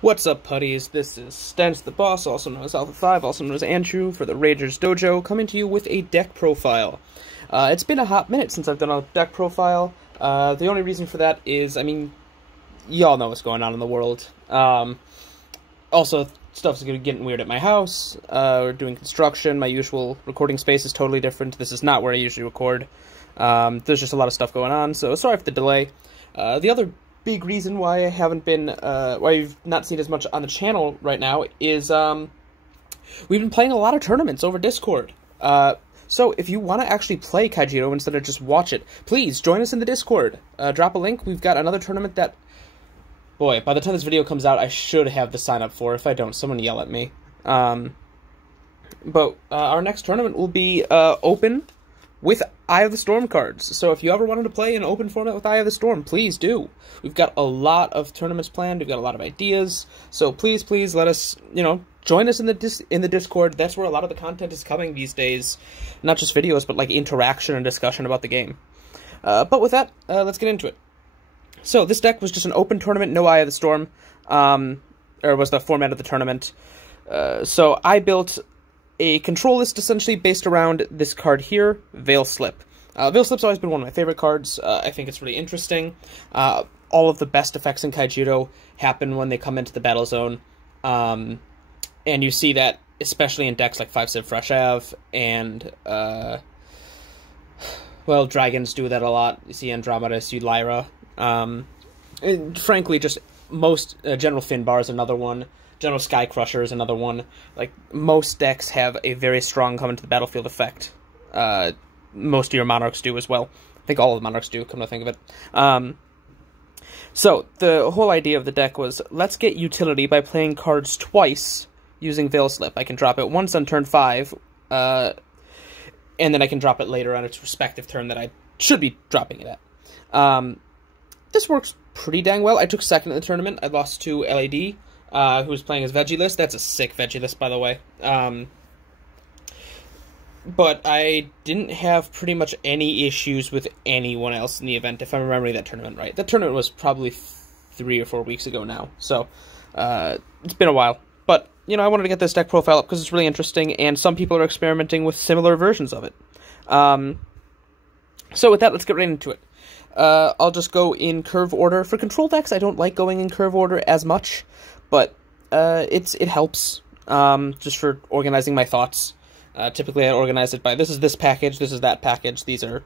What's up, putties? This is Stance the Boss, also known as Alpha 5, also known as Andrew, for the Ragers Dojo, coming to you with a deck profile. It's been a hot minute since I've done a deck profile. The only reason for that is, y'all know what's going on in the world. Also, stuff's getting weird at my house. We're doing construction. My usual recording space is totally different. This is not where I usually record. There's just a lot of stuff going on, so sorry for the delay. The other big reason why I haven't been, why you've not seen as much on the channel right now is, we've been playing a lot of tournaments over Discord. So if you want to actually play Kaijiro instead of just watch it, please join us in the Discord. Drop a link. We've got another tournament that, boy, by the time this video comes out, I should have the sign up for. If I don't, someone yell at me. But our next tournament will be open with Eye of the Storm cards. So if you ever wanted to play an open format with Eye of the Storm, please do. We've got a lot of tournaments planned. We've got a lot of ideas. So please let us, join us in the Discord. That's where a lot of the content is coming these days. Not just videos, but like interaction and discussion about the game. But with that, let's get into it. So this deck was just an open tournament, no Eye of the Storm, or was the format of the tournament. So I built a control list essentially based around this card here, Veil Slip. Veil Slip's always been one of my favorite cards. I think it's really interesting. All of the best effects in Kaijiro happen when they come into the battle zone. And you see that especially in decks like 5-Civ Fresh Ave, and, well, dragons do that a lot. You see Andromeda, you see Lyra. And frankly, just most, General Finbar is another one. General Sky Crusher is another one. Like, most decks have a very strong come into the battlefield effect. Most of your Monarchs do as well. I think all of the Monarchs do, come to think of it. So, the whole idea of the deck was, let's get utility by playing cards twice using Veil Slip. I can drop it once on turn 5, and then I can drop it later on its respective turn that I should be dropping it at. This works pretty dang well. I took second in the tournament. I lost to LWD. Who was playing as Veggie List. That's a sick Veggie List, by the way. But I didn't have pretty much any issues with anyone else in the event, if I'm remembering that tournament right. That tournament was probably 3 or 4 weeks ago now, so it's been a while. But, I wanted to get this deck profile up because it's really interesting, and some people are experimenting with similar versions of it. So with that, let's get right into it. I'll just go in curve order. For control decks, I don't like going in curve order as much, but it helps just for organizing my thoughts. Typically, I organize it by, this is this package, this is that package. These are,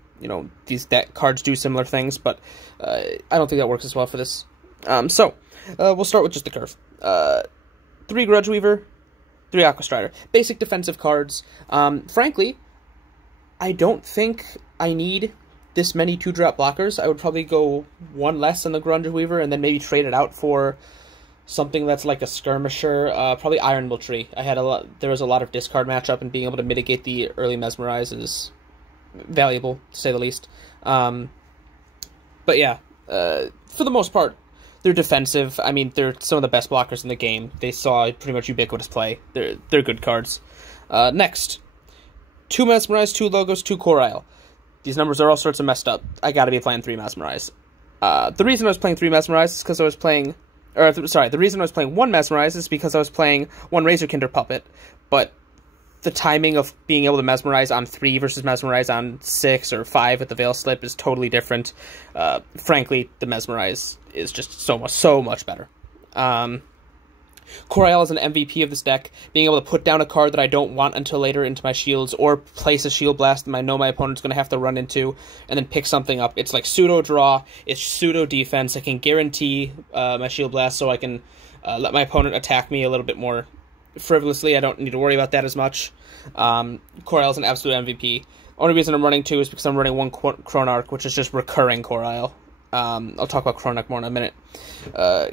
these deck cards do similar things, but I don't think that works as well for this. So, we'll start with just the curve. 3 Grudge Weaver, 3 Aqua Strider. Basic defensive cards. Frankly, I don't think I need this many 2-drop blockers. I would probably go 1 less than the Grudge Weaver, and then maybe trade it out for something that's like a skirmisher, probably Iron Tree. There was a lot of discard matchup, and being able to mitigate the early Mesmerize is valuable, to say the least. But yeah, for the most part, they're defensive. They're some of the best blockers in the game. They saw pretty much ubiquitous play. They're good cards. Next, 2 Mesmerize, 2 Logos, 2 Corile. These numbers are all sorts of messed up. I gotta be playing 3 Mesmerize. The reason I was playing 3 Mesmerize is because I was playing... the reason I was playing 1 Mesmerize is because I was playing 1 Razorkinder Puppet, but the timing of being able to Mesmerize on 3 versus Mesmerize on 6 or 5 with the Veil Slip is totally different. Frankly, the Mesmerize is just so much better. Corile is an MVP of this deck. Being able to put down a card that I don't want until later into my shields, or place a shield blast that I know my opponent's going to have to run into, and then pick something up. It's like pseudo-draw, it's pseudo-defense. I can guarantee my shield blast so I can let my opponent attack me a little bit more frivolously. I don't need to worry about that as much. Corile is an absolute MVP. Only reason I'm running 2 is because I'm running 1 Chronarch, which is just recurring Corile. I'll talk about Chronarch more in a minute.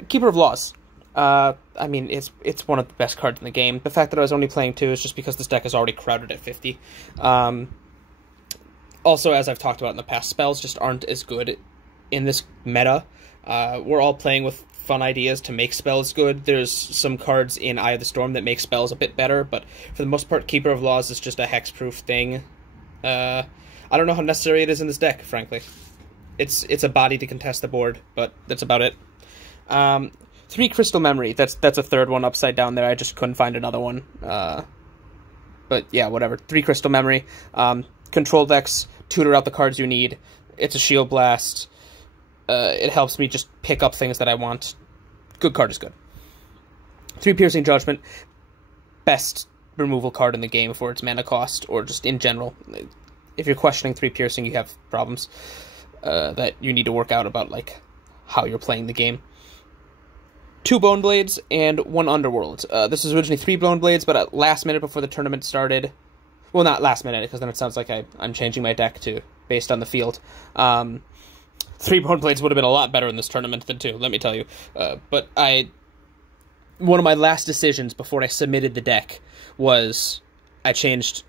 Keeper of Laws. It's one of the best cards in the game. The fact that I was only playing 2 is just because this deck is already crowded at 50. Also, as I've talked about in the past, spells just aren't as good in this meta. We're all playing with fun ideas to make spells good. There's some cards in Eye of the Storm that make spells a bit better, but for the most part, Keeper of Laws is just a hexproof thing. I don't know how necessary it is in this deck, frankly. It's a body to contest the board, but that's about it. 3 Crystal Memory. That's a third one upside down there. I just couldn't find another one. But yeah, whatever. 3 Crystal Memory. Control decks, tutor out the cards you need. It's a Shield Blast. It helps me just pick up things that I want. Good card is good. 3 Piercing Judgment. Best removal card in the game for its mana cost, or just in general. If you're questioning 3 Piercing, you have problems that you need to work out about, like, how you're playing the game. 2 Bone Blades and 1 Underworld. This was originally 3 Bone Blades, but at last minute before the tournament started... Well, not last minute, because then it sounds like I'm changing my deck to based on the field. 3 Bone Blades would have been a lot better in this tournament than 2, let me tell you. But one of my last decisions before I submitted the deck was I changed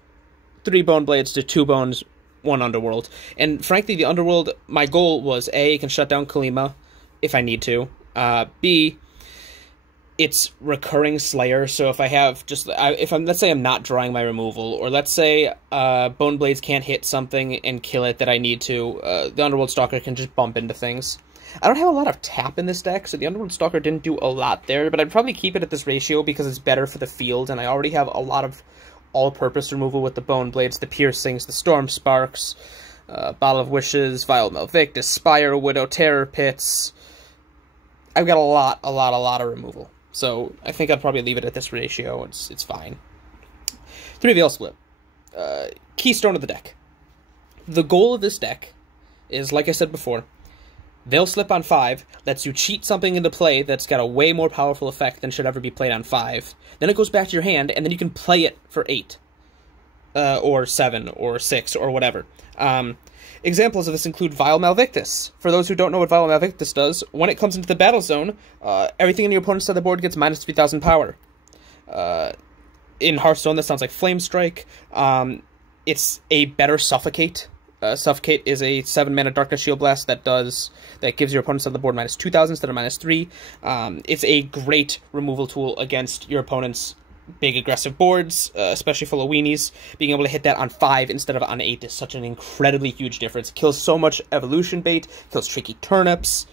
3 Bone Blades to 2 Bones, 1 Underworld. And frankly, the Underworld, my goal was A, it can shut down Kalima if I need to. B, it's recurring Slayer, so if I have just... let's say I'm not drawing my removal, or let's say Bone Blades can't hit something and kill it that I need to, the Underworld Stalker can just bump into things. I don't have a lot of tap in this deck, so the Underworld Stalker didn't do a lot there, but I'd probably keep it at this ratio because it's better for the field, and I already have a lot of all-purpose removal with the Bone Blades, the Piercings, the Storm Sparks, Bottle of Wishes, Vile Malvictus, Spire Widow, Terror Pits. I've got a lot of removal. So I think I'd probably leave it at this ratio. It's fine. 3 Veil Split. Keystone of the deck. The goal of this deck is, like I said before, Veil Slip on 5 lets you cheat something into play that's got a way more powerful effect than should ever be played on 5. Then it goes back to your hand, and then you can play it for 8. Or 7, or 6, or whatever. Examples of this include Vile Malvictus. For those who don't know what Vile Malvictus does, when it comes into the battle zone, everything in your opponent's side of the board gets minus 3,000 power. In Hearthstone, that sounds like Flame Strike. It's a better Suffocate. Suffocate is a 7-mana Darkness Shield Blast that gives your opponent's side of the board minus 2,000 instead of minus 3. It's a great removal tool against your opponent's big aggressive boards, especially full of weenies. Being able to hit that on 5 instead of on 8 is such an incredibly huge difference. It kills so much evolution bait, kills tricky turnips.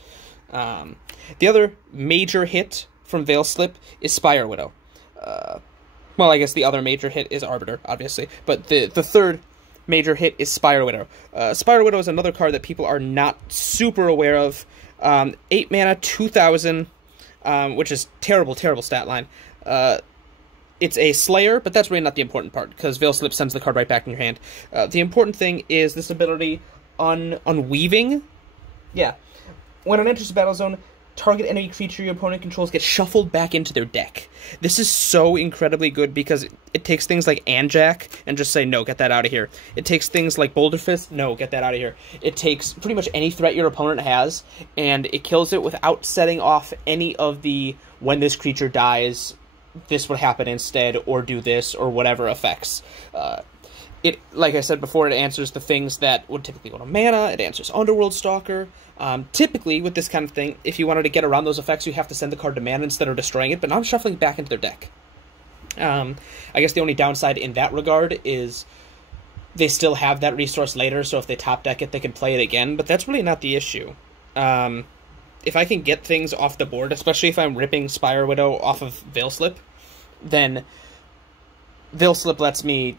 The other major hit from Veil Slip is Spire Widow. Well, I guess the other major hit is Arbiter, obviously, but the third major hit is Spire Widow. Spire Widow is another card that people are not super aware of. 8 mana, 2,000, which is terrible stat line. It's a Slayer, but that's really not the important part, because Veil Slip sends the card right back in your hand. The important thing is this ability Unweaving. Yeah. When it enters the battle zone, target enemy creature your opponent controls gets shuffled back into their deck. This is so incredibly good because it takes things like Anjak and just say, no, get that out of here. It takes things like Boulder Fist, no, get that out of here. It takes pretty much any threat your opponent has, and it kills it without setting off any of the, when this creature dies, this would happen instead, or do this, or whatever effects. It, like I said before, it answers the things that would typically go to mana. It answers Underworld Stalker. Typically, with this kind of thing, if you wanted to get around those effects, you have to send the card to mana instead of destroying it, but now I'm shuffling it back into their deck. I guess the only downside in that regard is they still have that resource later, so if they top deck it, they can play it again, but that's really not the issue. If I can get things off the board, especially if I'm ripping Spire Widow off of Veil Slip, then Veil Slip lets me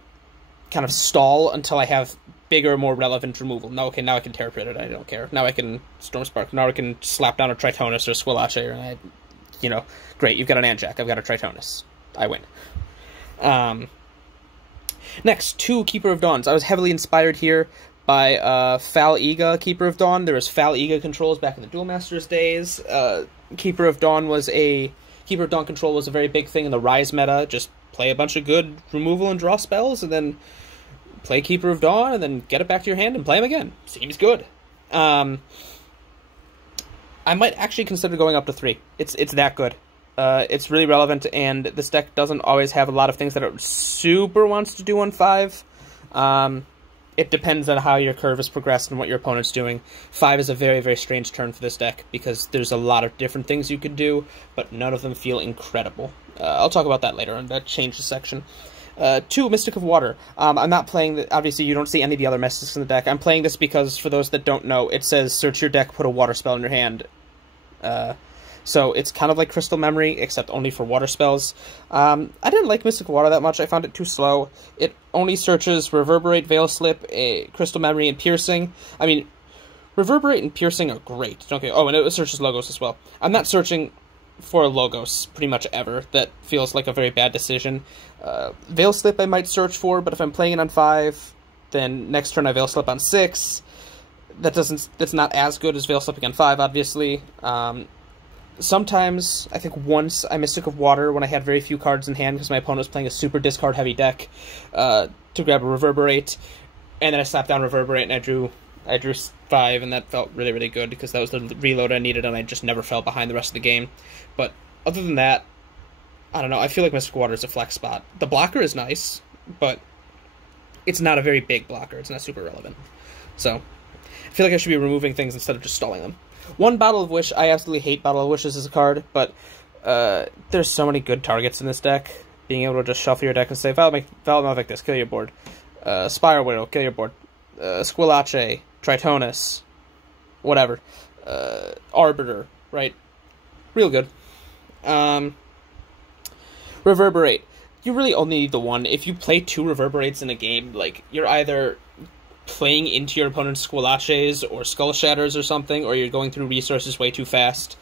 kind of stall until I have bigger, more relevant removal. Now, okay, now I can Terror Pit it, I don't care. Now I can Storm Spark, now I can slap down a Tritonus or a Squillache, and I, you know, great, you've got an Anjak, I've got a Tritonus. I win. Next, 2 Keeper of Dawns. I was heavily inspired here by Fal Iga, Keeper of Dawn. There was Fal Iga controls back in the Duel Masters days. Keeper of Dawn control was a very big thing in the Rise meta. Just play a bunch of good removal and draw spells, and then play Keeper of Dawn, and then get it back to your hand and play them again. Seems good. I might actually consider going up to 3. It's that good. It's really relevant, and this deck doesn't always have a lot of things that it super wants to do on 5. It depends on how your curve has progressed and what your opponent's doing. 5 is a very, very strange turn for this deck, because there's a lot of different things you could do, but none of them feel incredible. I'll talk about that later in that changes section. 2, Mystic of Water. I'm not playing... Obviously, you don't see any of the other Mystics in the deck. I'm playing this because, for those that don't know, it says, search your deck, put a water spell in your hand. So it's kind of like Crystal Memory, except only for water spells. I didn't like Mystic Water that much. I found it too slow. It only searches Reverberate, Veil Slip, Crystal Memory, and Piercing. I mean, Reverberate and Piercing are great. Okay. Oh, and it searches Logos as well. I'm not searching for Logos pretty much ever. That feels like a very bad decision. Veil Slip I might search for, but if I'm playing it on 5, then next turn I Veil Slip on 6. That's not as good as Veil Slipping on 5, obviously. Sometimes, I think once, I Mystic of Water when I had very few cards in hand because my opponent was playing a super discard-heavy deck to grab a Reverberate, and then I slapped down Reverberate and I drew 5, and that felt really, really good because that was the reload I needed, and I just never fell behind the rest of the game. But other than that, I don't know, I feel like Mystic Water is a flex spot. The blocker is nice, but it's not a very big blocker. It's not super relevant. So, I feel like I should be removing things instead of just stalling them. One Bottle of Wish, I absolutely hate Bottle of Wishes as a card, but there's so many good targets in this deck. Being able to just shuffle your deck and say, Valmavictus, kill your board. Spiral Whirl, kill your board. Squillace, Tritonus, whatever. Arbiter, right? Real good. Reverberate. You really only need the one. If you play 2 Reverberates in a game, like, you're either playing into your opponent's Squillaces or Skull Shatters or something, or you're going through resources way too fast.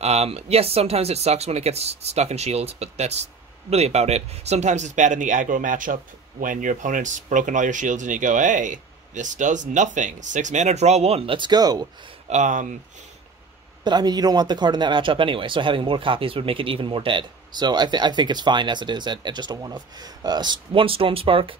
Yes, sometimes it sucks when it gets stuck in shields, but that's really about it. Sometimes it's bad in the aggro matchup when your opponent's broken all your shields and you go, hey, this does nothing. 6 mana, draw 1, let's go. But, I mean, you don't want the card in that matchup anyway, so having more copies would make it even more dead. So I think it's fine as it is at just a 1-of. 1 Stormspark.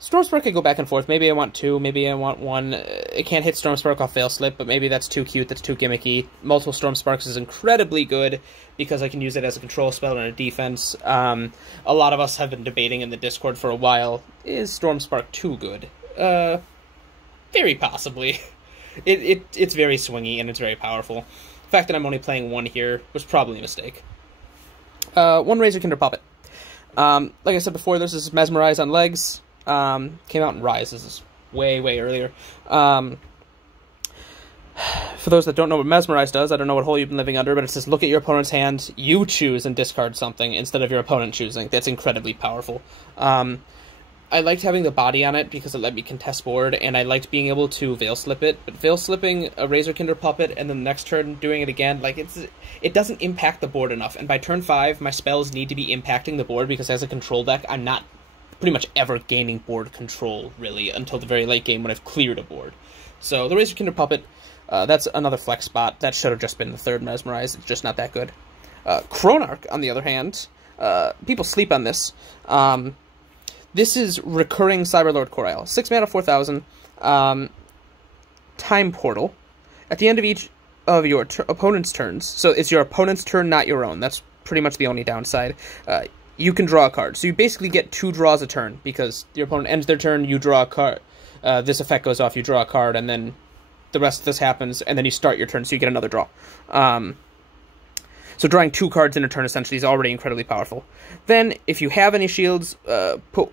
Stormspark can go back and forth. Maybe I want 2, maybe I want 1. It can't hit Stormspark off Veil Slip, but maybe that's too cute, that's too gimmicky. Multiple Stormsparks is incredibly good because I can use it as a control spell and a defense. A lot of us have been debating in the Discord for a while, is Stormspark too good? Very possibly. It's very swingy and it's very powerful. The fact that I'm only playing 1 here was probably a mistake. 1 Razorkinder Puppet. Like I said before, this is Mesmerize on legs. Came out in Rise. This is way, way earlier. For those that don't know what Mesmerize does, I don't know what hole you've been living under, but it says look at your opponent's hand, you choose and discard something instead of your opponent choosing. That's incredibly powerful. I liked having the body on it because it let me contest board, and I liked being able to Veil Slip it, but Veil Slipping a Razorkinder Puppet and then the next turn doing it again, like, it doesn't impact the board enough, and by turn 5, my spells need to be impacting the board because as a control deck, I'm not pretty much ever gaining board control, really, until the very late game when I've cleared a board. So the Razorkinder Puppet, that's another flex spot. That should have just been the 3rd Mesmerize. It's just not that good. Chronarch, on the other hand, people sleep on this. This is recurring Cyberlord Corail. 6 mana, 4,000. Time Portal. At the end of each of your opponent's turns, so it's your opponent's turn, not your own. That's pretty much the only downside. You can draw a card. So you basically get 2 draws a turn, because your opponent ends their turn, you draw a card. This effect goes off, you draw a card, and then the rest of this happens, and then you start your turn, so you get another draw. So drawing 2 cards in a turn, essentially, is already incredibly powerful. Then, if you have any shields, put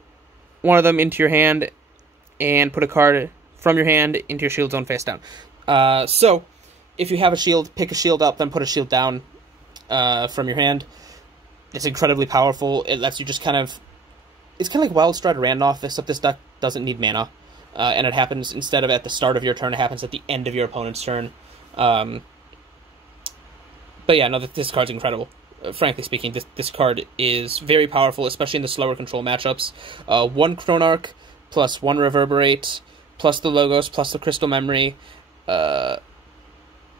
one of them into your hand, and put a card from your hand into your shield zone face down. So, if you have a shield, pick a shield up, then put a shield down from your hand. It's incredibly powerful. It lets you just kind of... It's kind of like Wild Stride Randolph, except this deck doesn't need mana. And it happens, instead of at the start of your turn, it happens at the end of your opponent's turn. But yeah, no, this card's incredible. Frankly speaking, this card is very powerful, especially in the slower control matchups. 1 Chronarch, plus 1 Reverberate, plus the Logos, plus the Crystal Memory,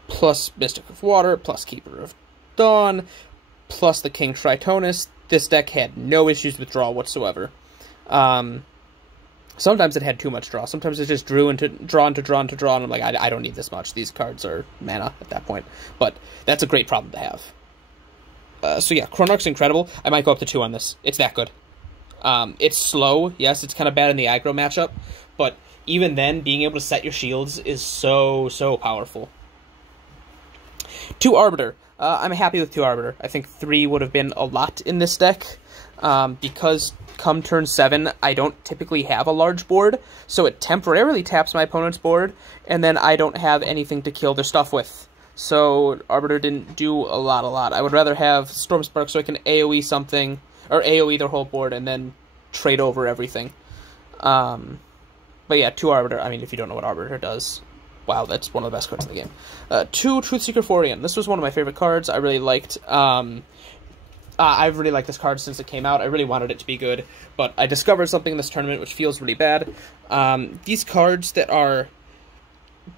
plus Mystic of Water, plus Keeper of Dawn, plus the King Tritonus. This deck had no issues with draw whatsoever. Sometimes it had too much draw. Sometimes it just drew into draw, and I'm like, I don't need this much. These cards are mana at that point. But that's a great problem to have. So yeah, Chronarch's incredible. I might go up to 2 on this. It's that good. It's slow. Yes, it's kind of bad in the aggro matchup. But even then, being able to set your shields is so, so powerful. 2 Arbiter. I'm happy with 2 Arbiter. I think 3 would have been a lot in this deck. Because come turn 7, I don't typically have a large board, so it temporarily taps my opponent's board, and then I don't have anything to kill their stuff with. so Arbiter didn't do a lot. I would rather have Storm Spark so I can AoE something, or AoE their whole board, and then trade over everything. But yeah, 2 Arbiter, I mean, if you don't know what Arbiter does, wow, that's one of the best cards in the game. 2 Truthseeker Forian. This was one of my favorite cards. I really liked, I've really liked this card since it came out. I really wanted it to be good, but I discovered something in this tournament which feels really bad. These cards that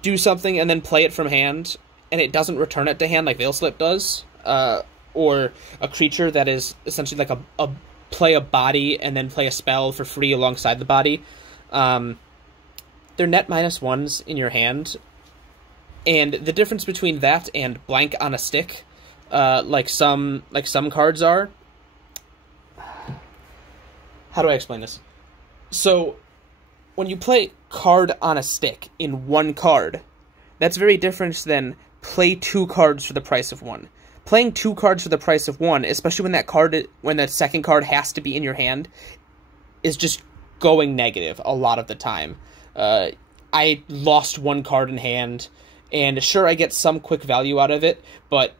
do something and then play it from hand, and it doesn't return it to hand like Veil Slip does, or a creature that is essentially like play a body and then play a spell for free alongside the body. They're net -1s in your hand, and the difference between that and blank on a stick, like some cards are. How do I explain this? So, when you play card on a stick in 1 card, that's very different than play 2 cards for the price of 1. Playing 2 cards for the price of 1, especially when that second card has to be in your hand, is just going negative a lot of the time. I lost 1 card in hand, and sure, I get some quick value out of it, but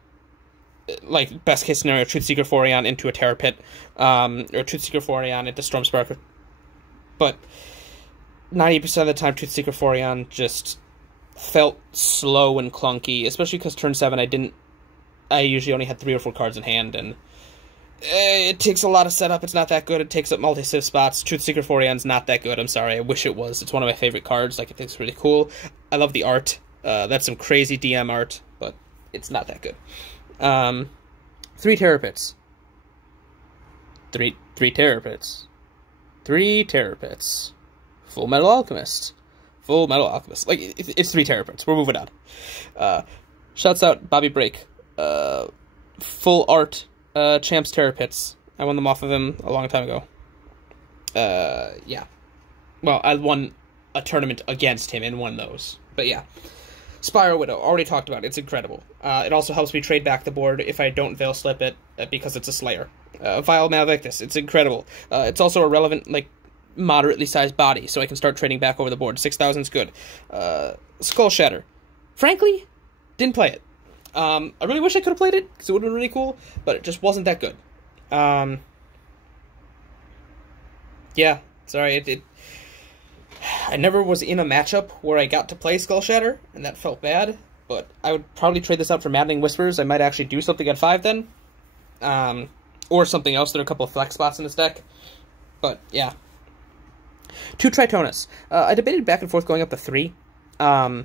like best case scenario, Truthseeker Forian into a Terror Pit, or Truthseeker Forian into Storm Spark. But 90% of the time, Truthseeker Forian just felt slow and clunky, especially because turn 7 I usually only had 3 or 4 cards in hand, and it takes a lot of setup. It's not that good. It takes up multi-civ spots. Truthseeker Forian's not that good. I'm sorry. I wish it was. It's one of my favorite cards. Like, I think it's really cool. I love the art. That's some crazy DM art, but it's not that good. 3 Terror Pits. 3 Terror Pits. 3 Terror Pits. Full Metal Alchemist. Full Metal Alchemist. Like, it's 3 Terror Pits. We're moving on. Shouts out Bobby Break. Full art. Champs Terror Pits. I won them off of him a long time ago. Yeah. Well, I won a tournament against him and won those. But yeah. Spiral Widow, already talked about. It's incredible. It also helps me trade back the board if I don't Veil Slip it, because it's a Slayer. Vile Maledictus, it's incredible. It's also a relevant, like, moderately sized body, so I can start trading back over the board. 6,000's good. Skull Shatter. Frankly, didn't play it. I really wish I could have played it, because it would have been really cool, but it just wasn't that good. Yeah, sorry, I never was in a matchup where I got to play Skull Shatter, and that felt bad, but I would probably trade this out for Maddening Whispers. I might actually do something at 5 then, or something else. There are a couple of flex spots in this deck, but yeah. 2 Tritonus. I debated back and forth going up to 3. I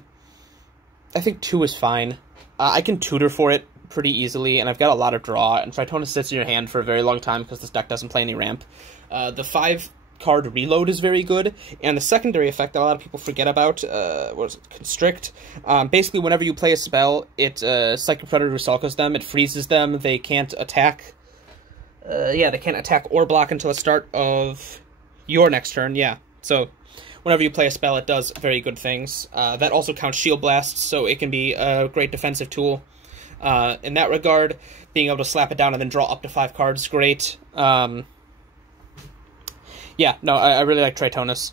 think 2 is fine. I can tutor for it pretty easily, and I've got a lot of draw, and Tritonus sits in your hand for a very long time because this deck doesn't play any ramp. The 5-card reload is very good, and the secondary effect that a lot of people forget about, Constrict. Basically, whenever you play a spell, it Psychic Predator Rusalkas them, it freezes them, they can't attack. They can't attack or block until the start of your next turn, yeah. So, whenever you play a spell, it does very good things. That also counts Shield Blasts, so it can be a great defensive tool. In that regard, being able to slap it down and then draw up to 5 cards is great. Yeah, no, I really like Tritonus.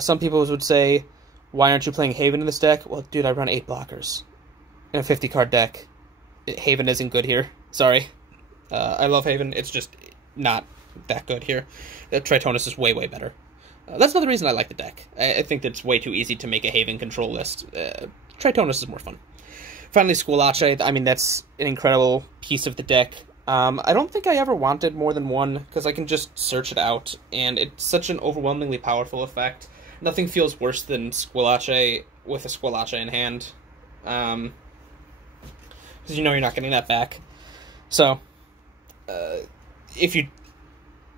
Some people would say, why aren't you playing Haven in this deck? Well, dude, I run 8 blockers in a 50-card deck. Haven isn't good here. Sorry. I love Haven. It's just not that good here. Tritonus is way, way better. That's another reason I like the deck. I think it's way too easy to make a Haven control list. Tritonus is more fun. Finally, Squalache. I mean, that's an incredible piece of the deck. I don't think I ever wanted more than one, because I can just search it out, and it's such an overwhelmingly powerful effect. Nothing feels worse than Squalache with a Squalache in hand. Because you know you're not getting that back. So, if you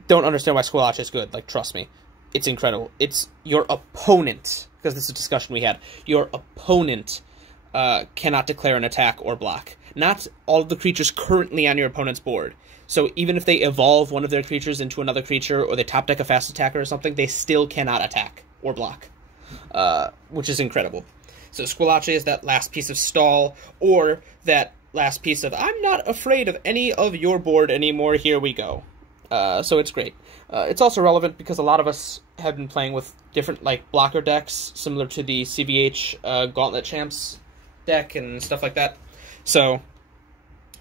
don't understand why Squalache is good, like, trust me. It's incredible. It's your opponent, because this is a discussion we had, your opponent cannot declare an attack or block. Not all of the creatures currently on your opponent's board. So even if they evolve one of their creatures into another creature, or they top deck a fast attacker or something, they still cannot attack or block, which is incredible. So Squalache is that last piece of stall, or that last piece of, I'm not afraid of any of your board anymore, here we go. So it's great. It's also relevant because a lot of us have been playing with different, like, blocker decks, similar to the CVH Gauntlet Champs deck and stuff like that. So,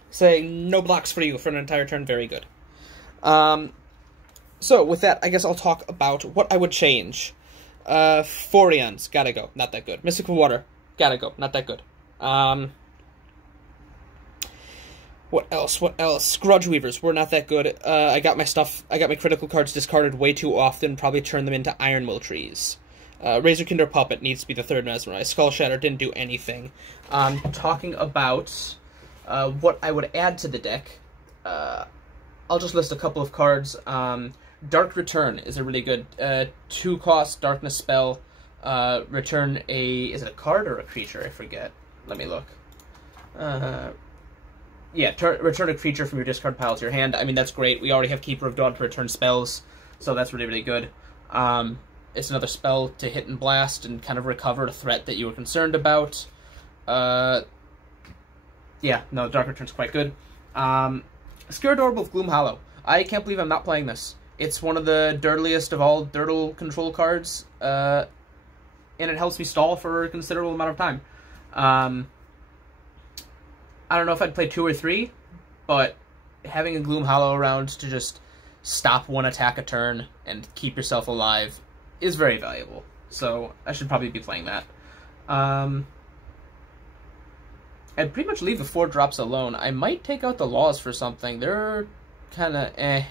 say no blocks for you for an entire turn, very good. So, with that, I guess I'll talk about what I would change. Forions, gotta go, not that good. Mystical Water, gotta go, not that good. What else? Grudge Weavers were not that good. I got my critical cards discarded way too often, probably turned them into Iron Will trees. Razorkinder Puppet needs to be the third Mesmerize. Skull Shatter didn't do anything. Talking about what I would add to the deck, I'll just list a couple of cards. Dark Return is a really good 2-cost darkness spell. Return is it a card or a creature? I forget. Let me look. Yeah, return a creature from your discard pile to your hand. I mean, that's great. We already have Keeper of Dawn to return spells, so that's really, really good. It's another spell to hit and blast and kind of recover a threat that you were concerned about. Yeah, no, Dark Return's quite good. Scared Orb of Gloom Hollow. I can't believe I'm not playing this. It's one of the dirtiest of all dirtle control cards, and it helps me stall for a considerable amount of time. I don't know if I'd play 2 or 3, but having a Gloom Hollow around to just stop one attack a turn and keep yourself alive is very valuable. So I should probably be playing that. I'd pretty much leave the 4 drops alone. I might take out the Laws for something. They're kind of eh.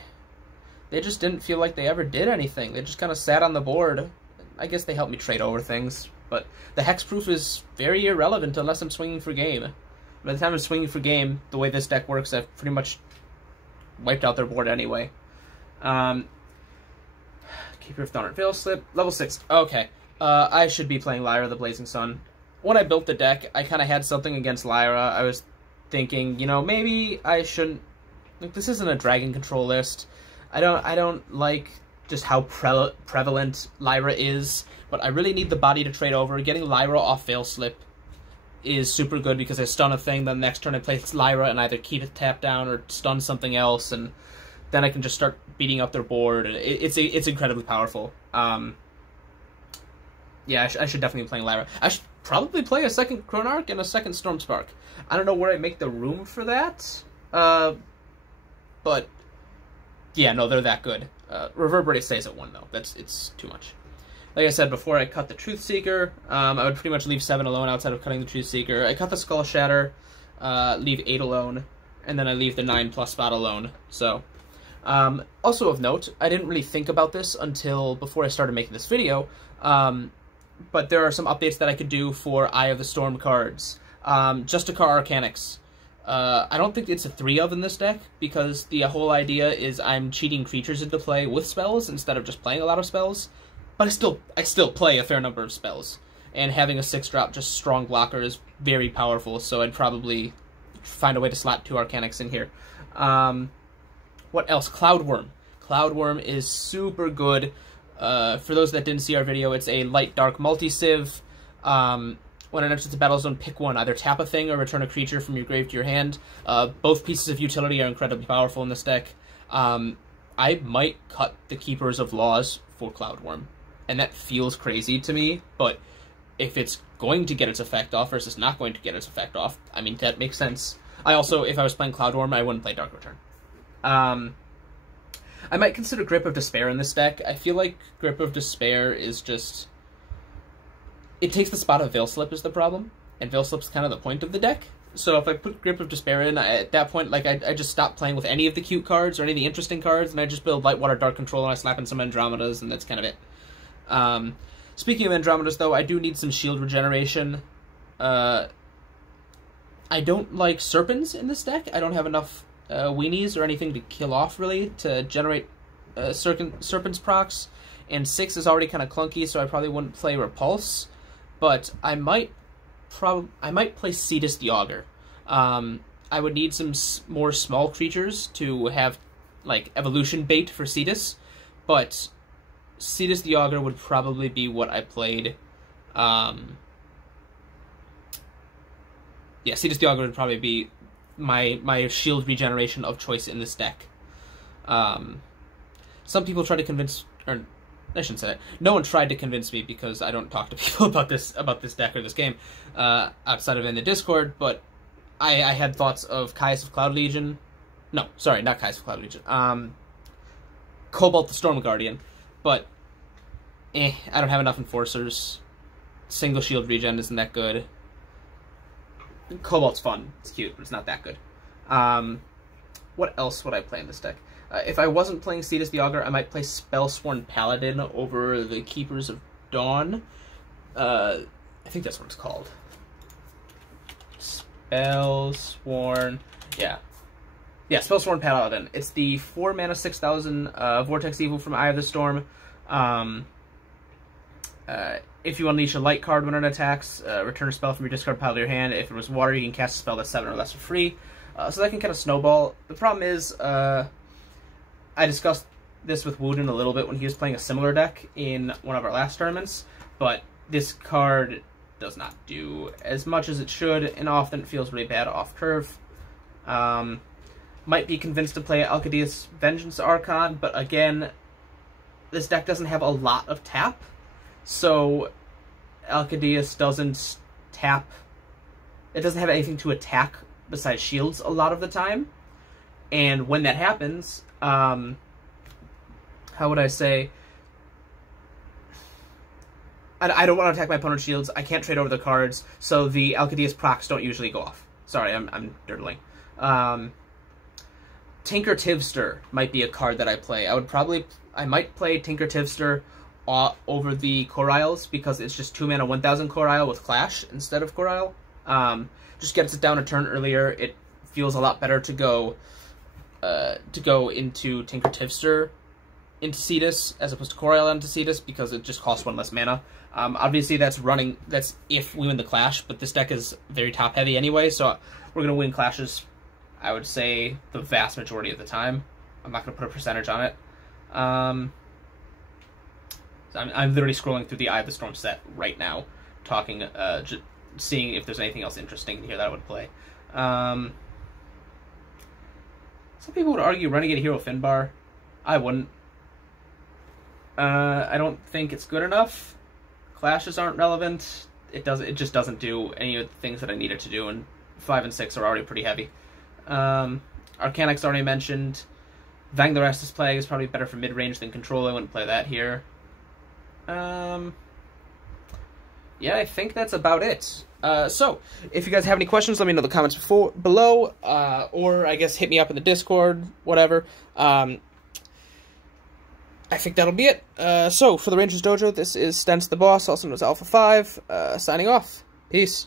They just didn't feel like they ever did anything. They just kind of sat on the board. I guess they helped me trade over things, but the Hexproof is very irrelevant unless I'm swinging for game. By the time I'm swinging for game, the way this deck works, I've pretty much wiped out their board anyway. Keeper of Dawn, Veil Slip, level 6. Okay, I should be playing Lyra the Blazing Sun. When I built the deck, I kind of had something against Lyra. I was thinking, you know, maybe I shouldn't... Like, this isn't a dragon control list. I don't like just how prevalent Lyra is, but I really need the body to trade over. Getting Lyra off Veil Slip is super good because I stun a thing, then the next turn I play Lyra and either keep it tap down or stun something else, and then I can just start beating up their board. It's incredibly powerful. Yeah, I should definitely be playing Lyra. I should probably play a second Chronarch and a second Stormspark. I don't know where I make the room for that, but yeah, no, they're that good. Reverberate stays at 1 though. It's too much. Like I said before, I cut the Truth Seeker. I would pretty much leave 7 alone outside of cutting the Truth Seeker. I cut the Skull Shatter, leave 8 alone, and then I leave the 9+ spot alone. So, also of note, I didn't really think about this until before I started making this video, but there are some updates that I could do for Eye of the Storm cards. Justicar Arcanix. I don't think it's a 3 of in this deck, because the whole idea is I'm cheating creatures into play with spells instead of just playing a lot of spells. But I still play a fair number of spells, and having a 6-drop just strong blocker is very powerful, so I'd probably find a way to slot 2 Arcanix in here. What else? Cloudworm. Cloudworm is super good. For those that didn't see our video, it's a light-dark multi-civ. When it enters the battle zone, pick one. Either tap a thing or return a creature from your grave to your hand. Both pieces of utility are incredibly powerful in this deck. I might cut the Keepers of Laws for Cloudworm. And that feels crazy to me, but if it's going to get its effect off versus not going to get its effect off, I mean, that makes sense. I also, if I was playing Cloudworm, I wouldn't play Dark Return. I might consider Grip of Despair in this deck. I feel like Grip of Despair is just... It takes the spot of Veil Slip is the problem, and Veil Slip's kind of the point of the deck. So if I put Grip of Despair in, at that point, like, I just stop playing with any of the cute cards or any of the interesting cards, and I just build Lightwater Dark Control, and I slap in some Andromedas, and that's kind of it. Speaking of Andromedas, though, I do need some shield regeneration. I don't like Serpents in this deck. I don't have enough weenies or anything to kill off, really, to generate Serpents procs. And 6 is already kind of clunky, so I probably wouldn't play Repulse. But I might play Cetus the Augur. I would need some more small creatures to have, like, evolution bait for Cetus, but Cetus the Augur would probably be what I played. Yeah, Cetus the Augur would probably be my shield regeneration of choice in this deck. Some people try to convince, or I shouldn't say that. No one tried to convince me because I don't talk to people about this deck or this game outside of in the Discord. But I had thoughts of Caius of Cloud Legion. No, sorry, not Caius of Cloud Legion. Cobalt the Storm Guardian. But, I don't have enough Enforcers. Single shield regen isn't that good. Cobalt's fun. It's cute, but it's not that good. What else would I play in this deck? If I wasn't playing Cetus the Augur, I might play Spellsworn Paladin over the Keepers of Dawn. I think that's what it's called. Spellsworn... Yeah. Yeah, Spellsworn Paladin. It's the 4 mana 6,000 Vortex Evil from Eye of the Storm. If you unleash a light card when it attacks, return a spell from your discard pile to your hand. If it was water, you can cast a spell that's 7 or less for free. So that can kind of snowball. The problem is, I discussed this with Wooden a little bit when he was playing a similar deck in one of our last tournaments, but this card does not do as much as it should, and often feels really bad off curve. Might be convinced to play Alcadius Vengeance Archon, but again, this deck doesn't have a lot of tap, so Alcadius doesn't tap. It doesn't have anything to attack besides shields a lot of the time, and when that happens, how would I say? I don't want to attack my opponent's shields. I can't trade over the cards, so the Alcadius procs don't usually go off. Sorry, I'm dirtling. Tinker Tivster might be a card that I play. I might play Tinker Tivster over the Coryles because it's just 2 mana 1,000 Corile with Clash instead of Corile. Just gets it down a turn earlier. It feels a lot better to go into Tinker Tivster into Cetus as opposed to Coryle into Cetus because it just costs 1 less mana. Obviously that's if we win the Clash, but this deck is very top heavy anyway, so we're gonna win Clashes, I would say, the vast majority of the time. I'm not gonna put a percentage on it. So I'm literally scrolling through the Eye of the Storm set right now, talking, seeing if there's anything else interesting here that I would play. Some people would argue Renegade Hero Finbar. I wouldn't. I don't think it's good enough. Clashes aren't relevant. It just doesn't do any of the things that I need it to do, and 5 and 6 are already pretty heavy. Arcanics already mentioned. Vang the Restless Plague is probably better for mid-range than Control. I wouldn't play that here. Yeah, I think that's about it. So, if you guys have any questions, let me know in the comments below, or I guess hit me up in the Discord, whatever. I think that'll be it. So, for the Rangers Dojo, this is Stents the Boss, also known as Alpha 5, signing off. Peace.